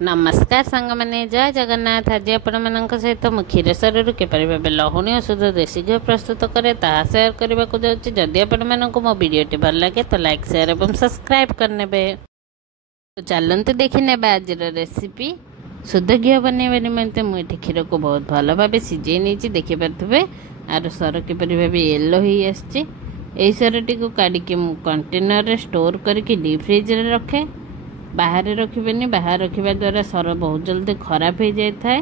नमस्कार सांग मैंने जय जगन्नाथ। आज आपण मान सहित मु क्षीर सारू किपर भाव लहुणी और शुद्ध देशी घी प्रस्तुत करे ताहा सेयार करने को जाऊँगी। जदि आपण मानक मो वीडियोटी भल लगे तो लाइक शेयर और सब्सक्राइब करने। तो चलते देखी ने आज रेसिपी शुद्ध घी बनवा निमंते मुझे क्षीर को बहुत भल भाव सीझे नहीं देखिपे आर सर किपर भाव येलो हो आसी। सरटी को काढ़ कंटेनर स्टोर करके डीप फ्रिज रे रखे। बाहर रखिबेनी, बाहर रखिबा द्वारा सर बहुत जल्दी खराब हो जाए था।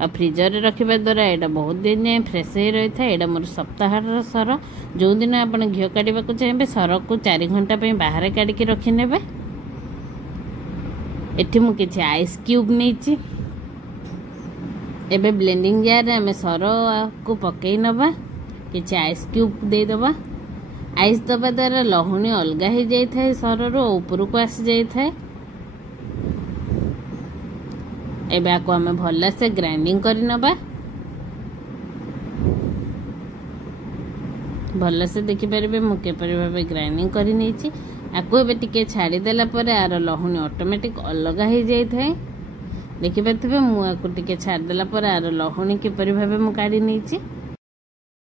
और फ्रिजर रे रखिबा द्वारा एटा बहुत दिन जाए फ्रेश हो रही था। एटा मोर सप्ताहर सर। जो दिन आप घी काढ़ा चाहिए सर को 4 घंटा बाहर काढ़ी रखिने। एठी मु किछि आइस क्यूब नहीं। एबे ब्लेंडिंग जार आम सर को पकई नबा, किछि आइस क्यूब दे दबा। आइस दबा द्वारा लहुणी अलग हो जाए था, सर रो ऊपर को आसी जाए था। एबे आको आमे भल से ग्राइंडिंग करि नबा। भल से देखि परबे मु के भाबे ग्राइंडिंग करि नैछि। आको एबे टिके छाड़ी देला परे आर लहुणी ऑटोमेटिक अलग हो जाए था। देखि पाथबे मु आको टिके छाड़ देला परे आर लहुणी के भाबे मु काढी नैछि।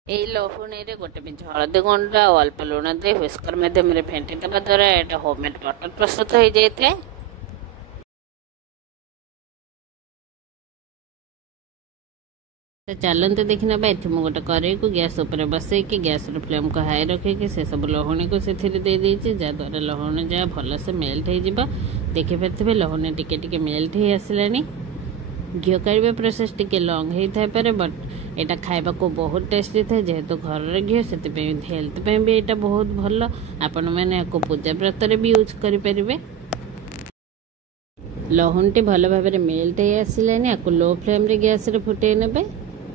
ए लहुणी रे गोटे पिंच हळदी गुंड और अल्प लुण दे व्हिस्कर माध्यम रे फेंटी देबा द्वारा एटा होममेड बटर प्रस्तुत हो जाए था। तो चलते देखना ये मुझे गोटे कड़े को गैस उपर बसई कि गैस फ्लेम को हाई रखिकी से सब लहुणी को से जहाद्वारा लहुणी जहाँ भल से मेल्ट हो। देखिपे लहुणी टिके मेल्ट हो आसला। घी काढ़ा प्रोसेस टिके लंग होता है बट एटा खाइबा को बहुत टेस्टी था। जेहेतु घर घी से हेल्थ भी यहाँ बहुत भल। आपण मैंने पूजा व्रत भी यूज करें। लहुणी भल भाव मेल्ट हो आसलानी। आपको लो फ्लेम रे गैस रे फुटे ने।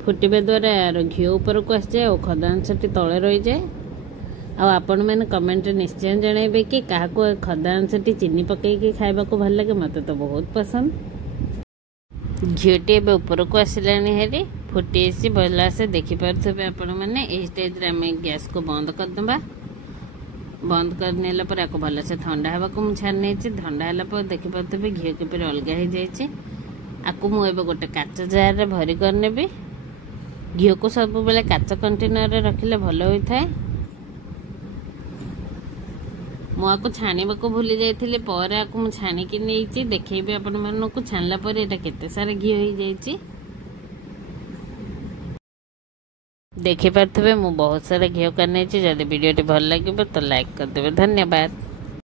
फुटवा द्वारा यार घी ऊपर को आस जाए और खदा अंशटी तले रही जाए। आपण मैंने कमेंट निश्चय जनइबे कि क्या खदा अंशटी चीनी पकईकि खाइबा को भल लगे। मत तो बहुत पसंद। घीटी एवं ऊपर को आसलानी हेरी फुटी भला से देखिपे। आपण मैंने यही स्टेज गैस को बंद करदे। बंद करने पर आपको भल से ठंडा हवा को छाड़ नहीं। ठंडा है देखिपे घी किपर अलग हो जाए। आपको मुझे गोटे काच जार भरी करने। घी को सब बेले काच कंटेनर रखिले भल होता है। मुझे छाणा को भूली जाइए पर आपको छाणिकी नहीं देखेबी आपण मानक छाणला पर एटा केते सारा घी हो जाए। देखिपे मु बहुत सारा घी करने। जदि वीडियो भल लगे तो लाइक करदे। धन्यवाद।